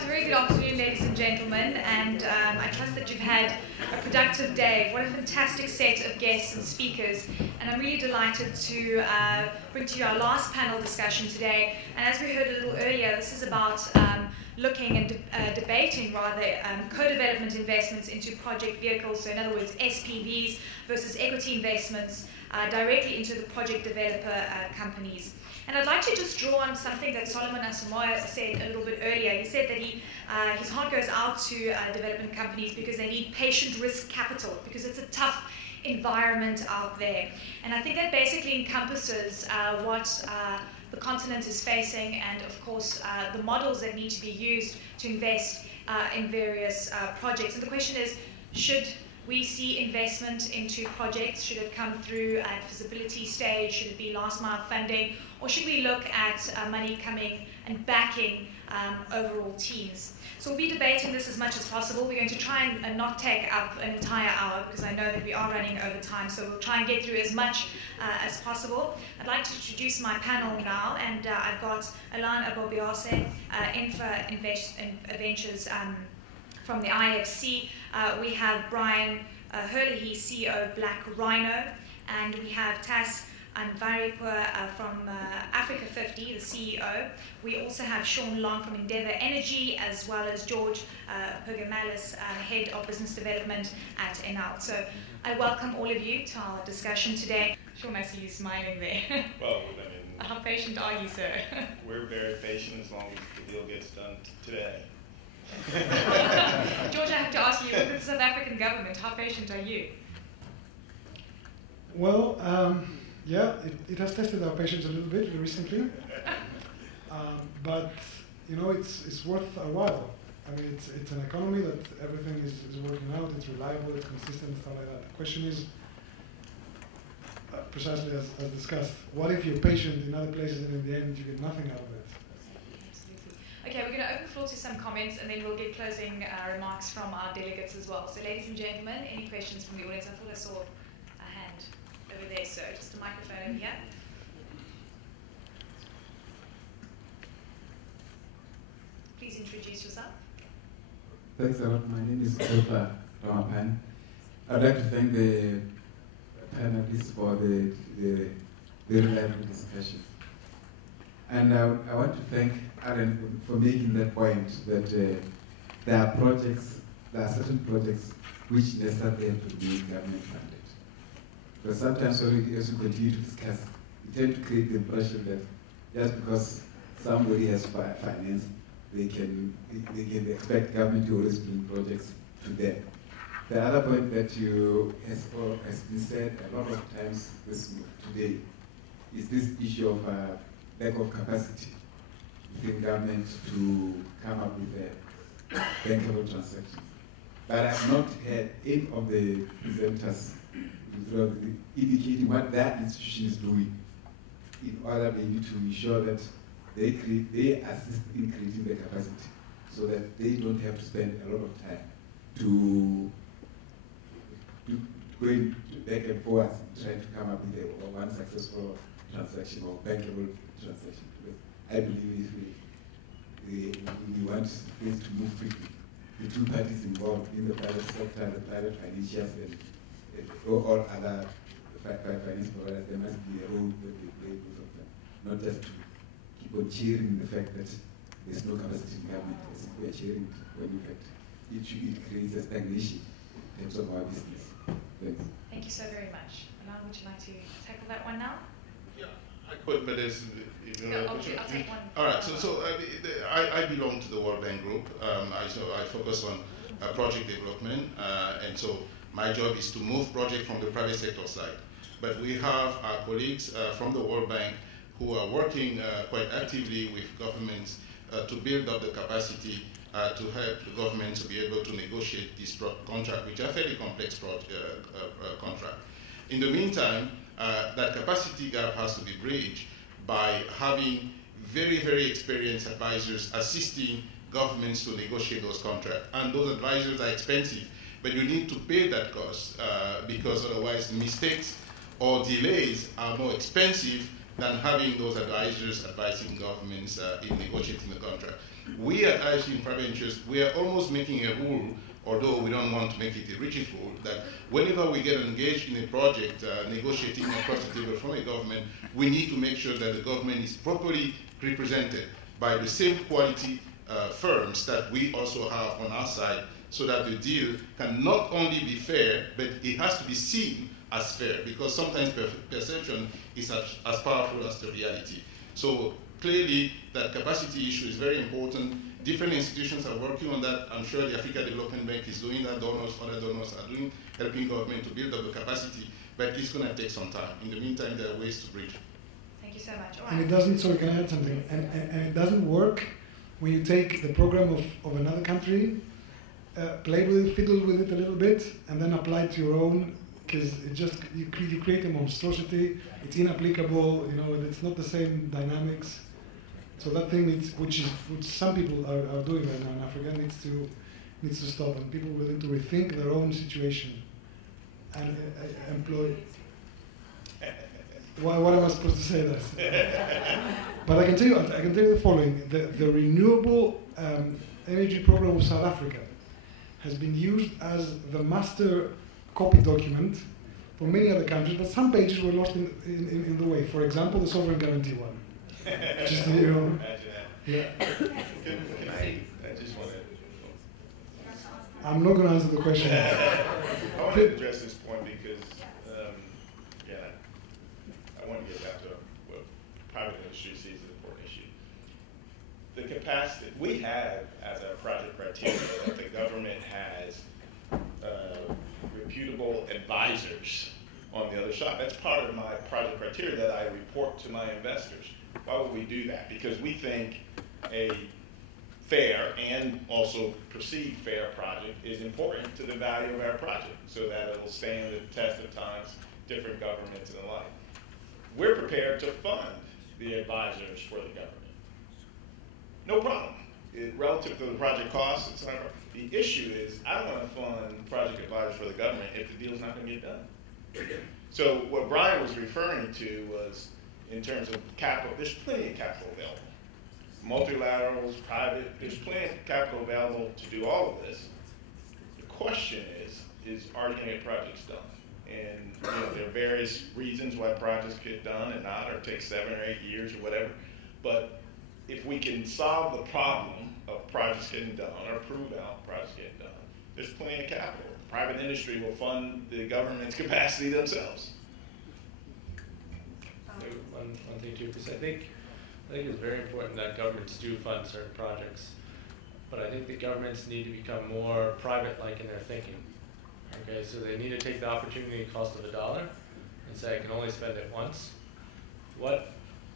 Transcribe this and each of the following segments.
right, a very good afternoon, ladies and gentlemen, and I trust that you've had a productive day. What a fantastic set of guests and speakers, and I'm really delighted to bring to you our last panel discussion today. And as we heard a little earlier, this is about looking and debating, rather, co-development investments into project vehicles, so in other words, SPVs versus equity investments directly into the project developer companies. And I'd like to just draw on something that Solomon Asamoah said a little bit earlier. He said that his heart goes out to development companies because they need patient risk capital, because it's a tough environment out there. And I think that basically encompasses what the continent is facing, and of course the models that need to be used to invest in various projects. And the question is, should we see investment into projects? Should it come through at feasibility stage? Should it be last mile funding? Or should we look at money coming and backing overall teams? So we'll be debating this as much as possible. We're going to try and not take up an entire hour, because I know that we are running over time, so we'll try and get through as much as possible. I'd like to introduce my panel now, and I've got Eleni Abobiase, Infra Ventures from the IFC. We have Brian Herlihy, CEO of Black Rhino, and we have Tas Anvarikwa from Africa 50, the CEO. We also have Sean Long from Endeavour Energy, as well as George Pergamalis, Head of Business Development at Enel. So I welcome all of you to our discussion today. Sean, I see you smiling there. Well, I mean, how patient are you, sir? We're very patient as long as the deal gets done today. George, I have to ask you, with the South African government, how patient are you? Well, yeah, it has tested our patience a little bit recently, but you know, it's worth a while. I mean, it's an economy that everything is working out, it's reliable, it's consistent, stuff like that. The question is, precisely as discussed, what if you're patient in other places and in the end you get nothing out of it? Okay, we're going to open the floor to some comments, and then we'll get closing remarks from our delegates as well. So ladies and gentlemen, any questions from the audience? I thought I saw a hand over there, sir. Just a microphone over here. Please introduce yourself. Thanks a lot. My name is Opa Ramapan. I'd like to thank the panelists for the very lively discussion. And I want to thank Aaron for making that point that there are certain projects which necessarily have to be government funded. But sometimes when we also continue to discuss, we tend to create the impression that just because somebody has finance, they can expect government to always bring projects to them. The other point that has been said a lot of times today is this issue of lack of capacity within government to come up with bankable transactions. But I've not heard any of the presenters indicating what that institution is doing in order maybe to ensure that they assist in creating the capacity so that they don't have to spend a lot of time to going back and forth trying to come up with one successful transaction or bankable transaction. I believe if we want things to move quickly, the two parties involved in the private sector, the private financiers, and all other finance providers, there must be a role that they play, both of them. Not just to keep on cheering the fact that there's no capacity in government, as if we are cheering when in fact it creates a stagnation in terms of our business. Thanks. Thank you so very much. Eleni, would you like to tackle that one now? Yeah, I could, but there's... I'll take one. All right, so I belong to the World Bank Group. I focus on project development, and so my job is to move projects from the private sector side. But we have our colleagues from the World Bank who are working quite actively with governments to build up the capacity to help the government to be able to negotiate this contract, which are fairly complex contract. In the meantime, that capacity gap has to be bridged by having very, very experienced advisors assisting governments to negotiate those contracts. And those advisors are expensive, but you need to pay that cost because otherwise mistakes or delays are more expensive than having those advisors advising governments in negotiating the contract. We at IFC in private interest, we are almost making a rule, although we don't want to make it a rigid rule, that whenever we get engaged in a project negotiating across the table from a government, we need to make sure that the government is properly represented by the same quality firms that we also have on our side, so that the deal can not only be fair, but it has to be seen as fair, because sometimes perception is as powerful as the reality. So clearly, that capacity issue is very important. Different institutions are working on that. I'm sure the Africa Development Bank is doing that. Other donors are doing, helping government to build up the capacity, but it's going to take some time. In the meantime, there are ways to bridge. Thank you so much. All right. And it doesn't, sorry, can I add something? And it doesn't work when you take the program of another country, play with it, fiddle with it a little bit, and then apply it to your own, because it just, you create a monstrosity, it's inapplicable, you know, it's not the same dynamics. So that thing needs, which some people are doing right now in Africa, needs to stop, and people will need to rethink their own situation and employ. What am I supposed to say there? But I can tell you the following: the renewable energy program of South Africa has been used as the master copy document for many other countries, but some pages were lost in the way. For example, the sovereign guarantee one. Just you know, yeah. Can I just want to. I'm not going to answer the question. I want to address this point because, I want to get back to what private industry sees as an important issue. The capacity we have as a project criteria that the government has reputable advisors on the other side. That's part of my project criteria that I report to my investors. Why would we do that? Because we think a fair and also perceived fair project is important to the value of our project so that it will stand the test of times, different governments and the like. We're prepared to fund the advisors for the government. No problem. Relative to the project costs, it's not. The issue is I don't want to fund project advisors for the government if the deal's not going to get done. So what Brian was referring to was in terms of capital, there's plenty of capital available. Multilaterals, private, there's plenty of capital available to do all of this. The question is are you going to get projects done? And there are various reasons why projects get done and not, or take 7 or 8 years or whatever. But if we can solve the problem of projects getting done or prove out projects getting done, there's plenty of capital. Private industry will fund the government's capacity themselves. One thing too, because I think it's very important that governments do fund certain projects, but I think the governments need to become more private-like in their thinking. Okay, so they need to take the opportunity cost of $1 and say, I can only spend it once.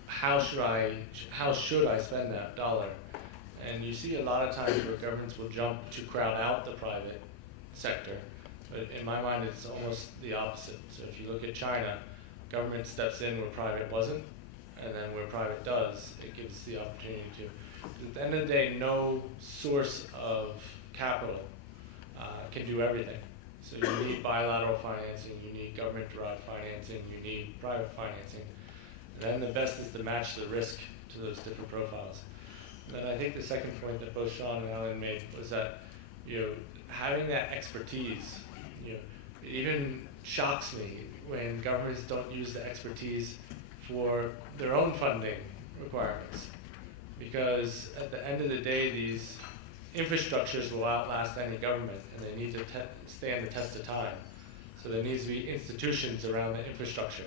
How should I spend that dollar? And you see a lot of times where governments will jump to crowd out the private sector, but in my mind it's almost the opposite. So if you look at China, government steps in where private wasn't, and then where private does, it gives the opportunity to. At the end of the day, no source of capital can do everything. So you need bilateral financing, you need government-derived financing, you need private financing. And then the best is to match the risk to those different profiles. And then I think the second point that both Sean and Alan made was that having that expertise, it even shocks me when governments don't use the expertise for their own funding requirements. Because at the end of the day, these infrastructures will outlast any government, and they need to stand the test of time. So there needs to be institutions around the infrastructure,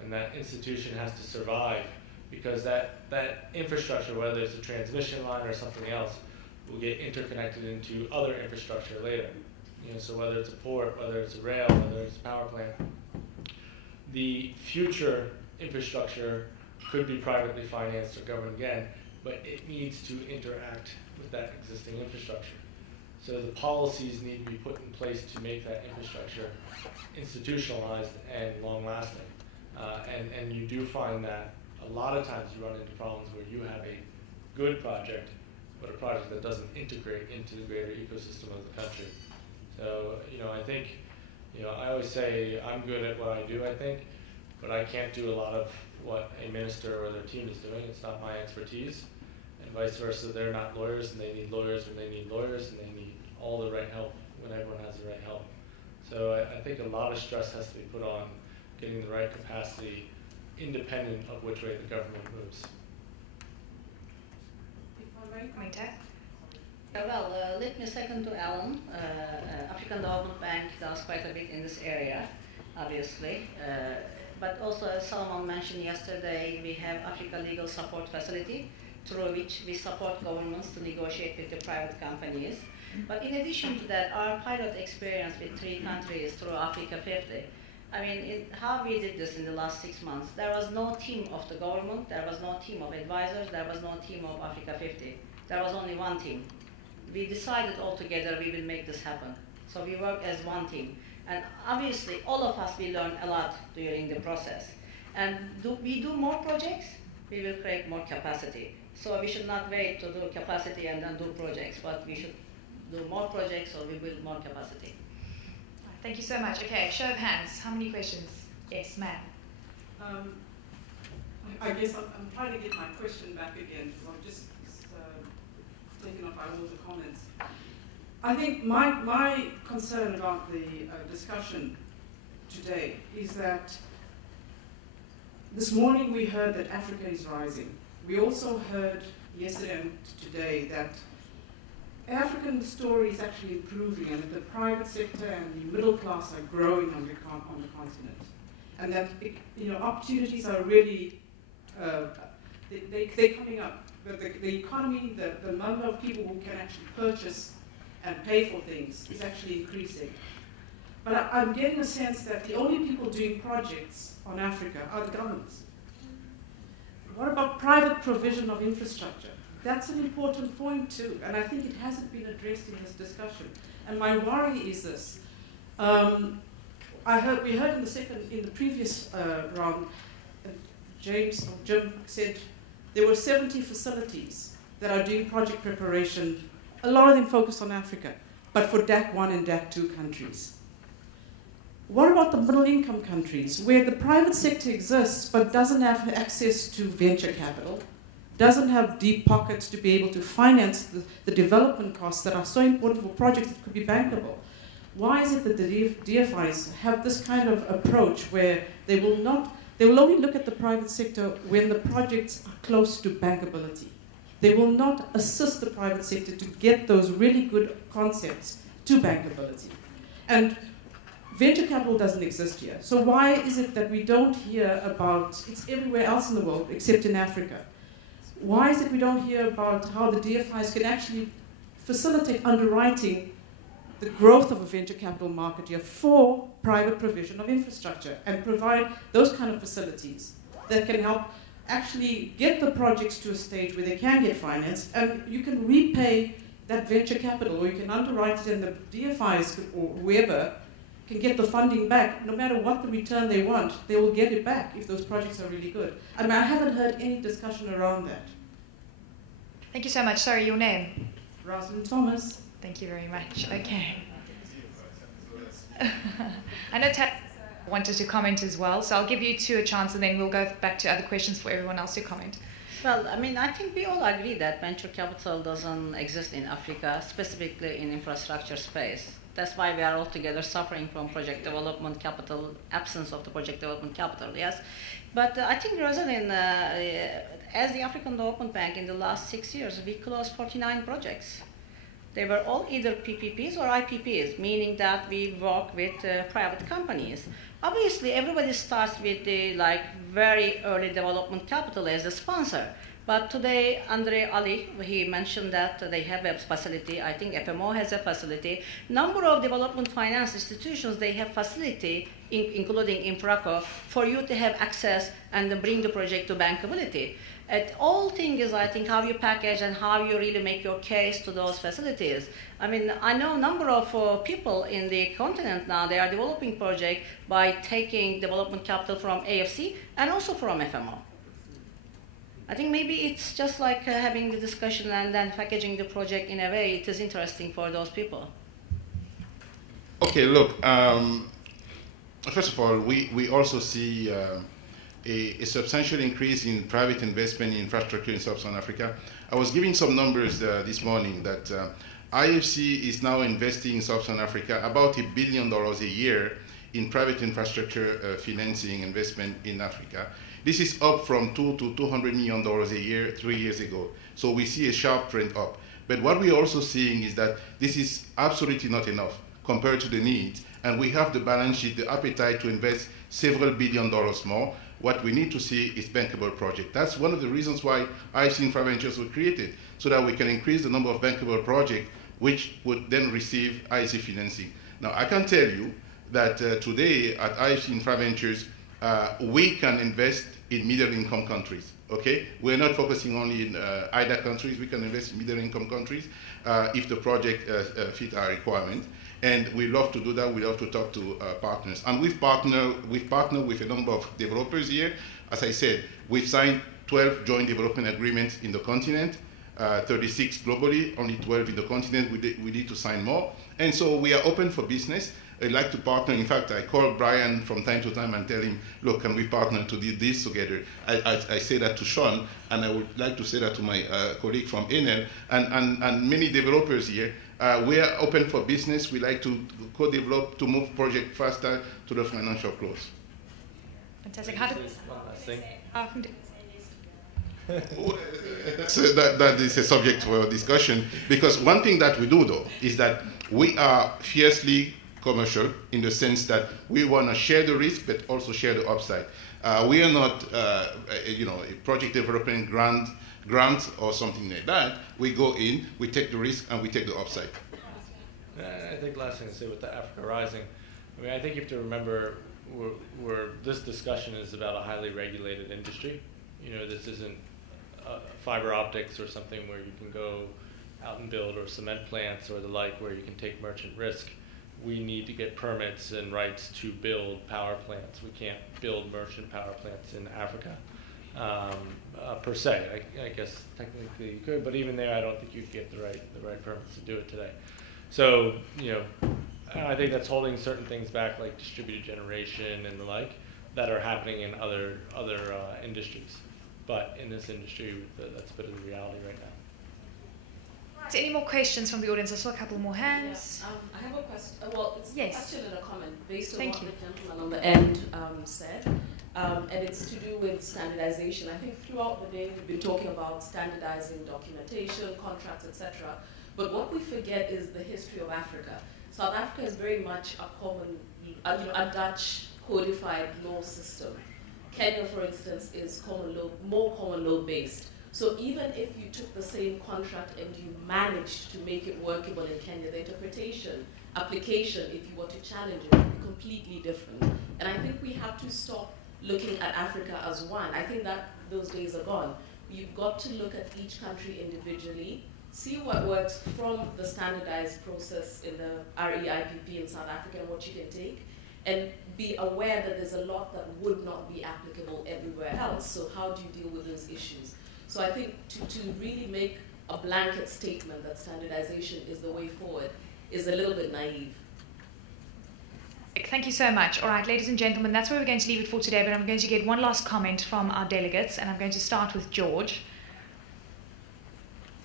and that institution has to survive, because that infrastructure, whether it's a transmission line or something else, will get interconnected into other infrastructure later. So whether it's a port, whether it's a rail, whether it's a power plant, the future infrastructure could be privately financed or governed again, but it needs to interact with that existing infrastructure. So the policies need to be put in place to make that infrastructure institutionalized and long-lasting. And you do find that a lot of times you run into problems where you have a good project, but a project that doesn't integrate into the greater ecosystem of the country. So, I think, I always say I'm good at what I do, I think, but I can't do a lot of what a minister or their team is doing. It's not my expertise. and vice versa. They're not lawyers, and they need lawyers when they need lawyers, and they need all the right help when everyone has the right help. So I think a lot of stress has to be put on getting the right capacity, independent of which way the government moves. Well, let me second to Alan. African Development Bank does quite a bit in this area, obviously. But also, as Solomon mentioned yesterday, we have Africa Legal Support Facility, through which we support governments to negotiate with the private companies. But in addition to that, our pilot experience with 3 countries through Africa 50, I mean, how we did this in the last 6 months, there was no team of the government, there was no team of advisors, there was no team of Africa 50. There was only one team. We decided all together we will make this happen. So we work as one team. And obviously, all of us will learn a lot during the process. And we do more projects, we will create more capacity. So we should not wait to do capacity and then do projects, but we should do more projects so we build more capacity. Thank you so much. Okay, show of hands. How many questions? Yes, ma'am. I guess I'm trying to get my question back again because I'm just taken up by all the comments. I think my concern about the discussion today is that this morning we heard that Africa is rising. We also heard yesterday and today that African story is actually improving and that the private sector and the middle class are growing on the continent. And that opportunities are really, they're coming up. The economy, the number of people who can actually purchase and pay for things is actually increasing. But I'm getting a sense that the only people doing projects on Africa are the governments. What about private provision of infrastructure? That's an important point too, and I think it hasn't been addressed in this discussion. And my worry is this. We heard in the previous round, Jim said there were 70 facilities that are doing project preparation, a lot of them focused on Africa, but for DAC 1 and DAC 2 countries. What about the middle income countries where the private sector exists but doesn't have access to venture capital, doesn't have deep pockets to be able to finance the development costs that are so important for projects that could be bankable? Why is it that the DFIs have this kind of approach where they will only look at the private sector when the projects are close to bankability? They will not assist the private sector to get those really good concepts to bankability. And venture capital doesn't exist here. So why is it that we don't hear about, it's everywhere else in the world except in Africa. Why is it we don't hear about how the DFIs can actually facilitate underwriting the growth of a venture capital market here for private provision of infrastructure and provide those kind of facilities that can help actually get the projects to a stage where they can get financed and you can repay that venture capital or you can underwrite it and the DFIs or whoever can get the funding back. No matter what the return they want, they will get it back if those projects are really good. I mean, I haven't heard any discussion around that. Thank you so much. Sorry, your name? Rosalind Thomas. Thank you very much. Okay. I know Tat wanted to comment as well, so I'll give you two a chance and then we'll go back to other questions for everyone else to comment. Well, I mean, I think we all agree that venture capital doesn't exist in Africa, specifically in infrastructure space. That's why we are all together suffering from project development capital, absence of the project development capital, yes. But I think, Rosalind, as the African Development Bank in the last 6 years, we closed 49 projects. They were all either PPPs or IPPs, meaning that we work with private companies. Obviously, everybody starts with the very early development capital as the sponsor. But today, Andre Ali, he mentioned that they have a facility. I think FMO has a facility. Number of development finance institutions, they have facility, including Infraco, for you to have access and bring the project to bankability. All thing is, I think, how you package and how you really make your case to those facilities. I mean, I know a number of people in the continent now, they are developing projects by taking development capital from AFC and also from FMO. I think maybe it's just like having the discussion and then packaging the project in a way it is interesting for those people. Okay, look, first of all, we also see a substantial increase in private investment in infrastructure in Sub-Saharan Africa. I was giving some numbers this morning that IFC is now investing in Sub-Saharan Africa about $1 billion a year in private infrastructure financing investment in Africa. This is up from $200 to $200 million a year 3 years ago. So we see a sharp trend up. But what we're also seeing is that this is absolutely not enough compared to the needs. And we have the balance sheet, the appetite to invest several $1 billion more. What we need to see is bankable projects. That's one of the reasons why IFC Infra Ventures were created, so that we can increase the number of bankable projects, which would then receive IFC financing. Now, I can tell you that today at IFC Infra Ventures, we can invest in middle-income countries, okay? We're not focusing only in IDA countries. We can invest in middle-income countries if the project fit our requirement. And we love to do that. We love to talk to partners. And we've partnered with a number of developers here. As I said, we've signed 12 joint development agreements in the continent, 36 globally, only 12 in the continent. We need to sign more. And so we are open for business. I'd like to partner. In fact, I call Brian from time to time and tell him, look, can we partner to do this together? I say that to Sean, and I would like to say that to my colleague from Enel, and many developers here. We are open for business. We like to co-develop to move project faster to the financial close. Fantastic. How did... So that is a subject for discussion, because one thing that we do, though, is that we are fiercely commercial in the sense that we want to share the risk but also share the upside. We are not, a project development grant or something like that. We go in, we take the risk, and we take the upside. I think last thing to say with the Africa Rising, I mean, I think you have to remember this discussion is about a highly regulated industry. You know, this isn't fiber optics or something where you can go out and build, or cement plants or the like, where you can take merchant risk. We need to get permits and rights to build power plants. We can't build merchant power plants in Africa per se. I guess technically you could, but even there, I don't think you could get the right permits to do it today. So, you know, I think that's holding certain things back, like distributed generation and the like, that are happening in other industries. But in this industry, that's a bit of the reality right now. Any more questions from the audience? I saw a couple more hands. Yeah, I have a question. Well, it's a question and a comment based on what the gentleman on the end said. And it's to do with standardization. I think throughout the day we've been talking about standardizing documentation, contracts, etc. But what we forget is the history of Africa. South Africa is very much a Dutch codified law system. Kenya, for instance, is more common law based. So even if you took the same contract and you managed to make it workable in Kenya, the interpretation, application, if you were to challenge it, would be completely different. And I think we have to stop looking at Africa as one. I think that those days are gone. You've got to look at each country individually, see what works from the standardized process in the REIPP in South Africa and what you can take, and be aware that there's a lot that would not be applicable everywhere else. So how do you deal with those issues? So I think to really make a blanket statement that standardization is the way forward is a little bit naive. Thank you so much. All right, ladies and gentlemen, that's where we're going to leave it for today, but I'm going to get one last comment from our delegates, and I'm going to start with George.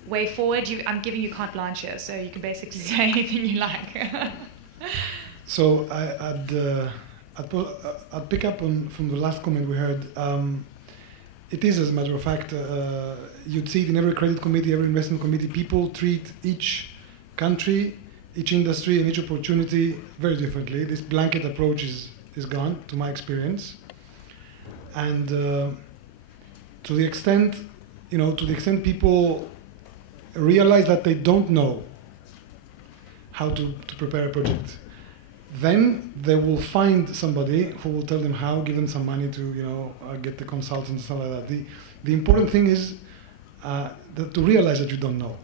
Way forward, I'm giving you carte blanche here, so you can basically say anything you like. So I'd pick up from the last comment we heard. It is, as a matter of fact, you'd see it in every credit committee, every investment committee. People treat each country, each industry, and each opportunity very differently. This blanket approach is gone, to my experience. And to the extent people realize that they don't know how to prepare a project, then they will find somebody who will tell them how, give them some money to get the consultants and stuff like that. The important thing is to realize that you don't know,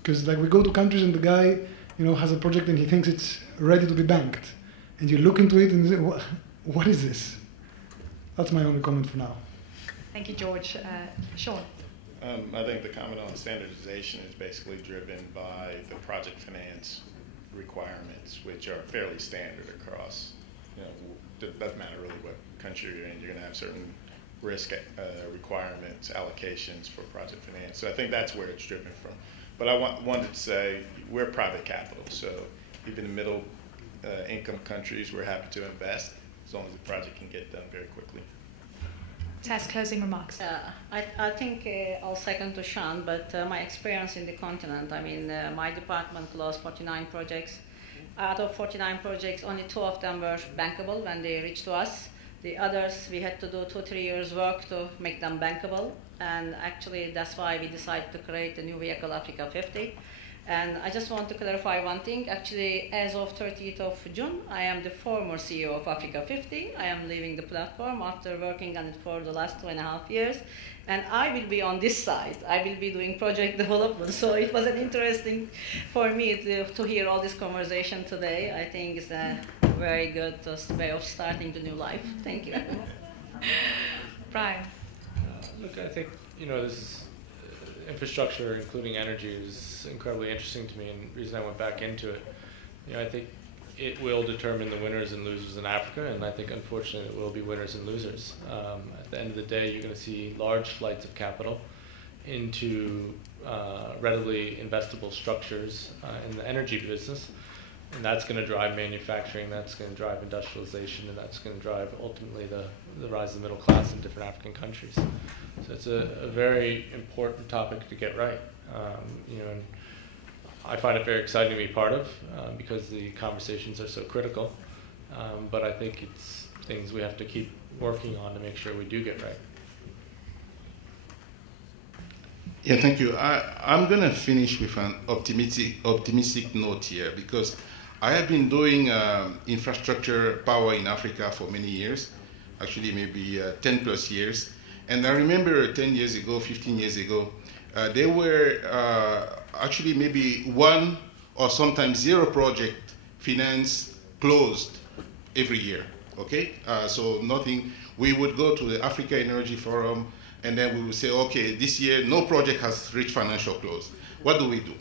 because like we go to countries and the guy has a project and he thinks it's ready to be banked, and you look into it and you say, what is this? That's my only comment for now. Thank you, George. Sean. I think the comment on standardization is basically driven by the project finance requirements, which are fairly standard across. It doesn't matter really what country you're in. You're going to have certain risk requirements, allocations for project finance. So I think that's where it's driven from. But I wanted to say we're private capital, so even in middle income countries, we're happy to invest as long as the project can get done very quickly. Tess, closing remarks. I think I'll second to Sean, but my experience in the continent, I mean, my department closed 49 projects. Out of 49 projects, only 2 of them were bankable when they reached to us. The others, we had to do 2-3 years work to make them bankable. And actually, that's why we decided to create the new vehicle, Africa 50. And I just want to clarify one thing. Actually, as of 30th of June, I am the former CEO of Africa 50. I am leaving the platform after working on it for the last 2.5 years. And I will be on this side. I will be doing project development. So it was an interesting for me to hear all this conversation today. I think it's a very good way of starting the new life. Thank you. Brian. Look, I think, this is infrastructure, including energy, is incredibly interesting to me, and the reason I went back into it, I think it will determine the winners and losers in Africa, and I think unfortunately it will be winners and losers. At the end of the day, you're going to see large flights of capital into readily investable structures in the energy business, and that's going to drive manufacturing, that's going to drive industrialization, and that's going to drive ultimately the rise of the middle class in different African countries. So it's a very important topic to get right. And I find it very exciting to be part of because the conversations are so critical. But I think it's things we have to keep working on to make sure we do get right. Yeah, thank you. I'm going to finish with an optimistic note here because I have been doing infrastructure power in Africa for many years, actually maybe 10 plus years. And I remember 10 years ago, 15 years ago, there were actually maybe 1 or sometimes 0 project finance closed every year, okay? So nothing, we would go to the Africa Energy Forum and then we would say, okay, this year no project has reached financial close. What do we do?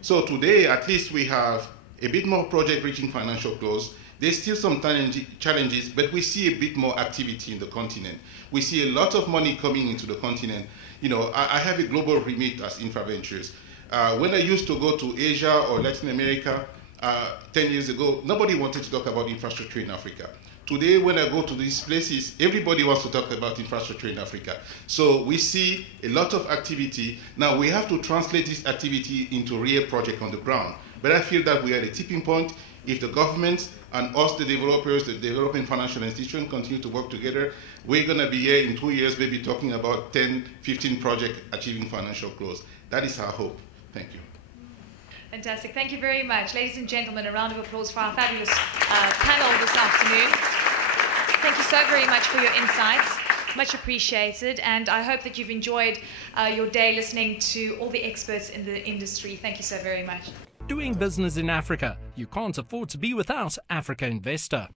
So today, at least we have a bit more project reaching financial close. There's still some challenges, but we see a bit more activity in the continent. We see a lot of money coming into the continent. I have a global remit as InfraVentures. When I used to go to Asia or Latin America 10 years ago, nobody wanted to talk about infrastructure in Africa. Today, when I go to these places, everybody wants to talk about infrastructure in Africa. So we see a lot of activity. Now, we have to translate this activity into real project on the ground. But I feel that we are at a tipping point. If the government and us, the developers, the developing financial institutions, continue to work together, we're going to be here in 2 years, maybe talking about 10, 15 projects achieving financial close. That is our hope. Thank you. Fantastic. Thank you very much. Ladies and gentlemen, a round of applause for our fabulous panel this afternoon. Thank you so very much for your insights. Much appreciated. And I hope that you've enjoyed your day listening to all the experts in the industry. Thank you so very much. Doing business in Africa. You can't afford to be without Africa Investor.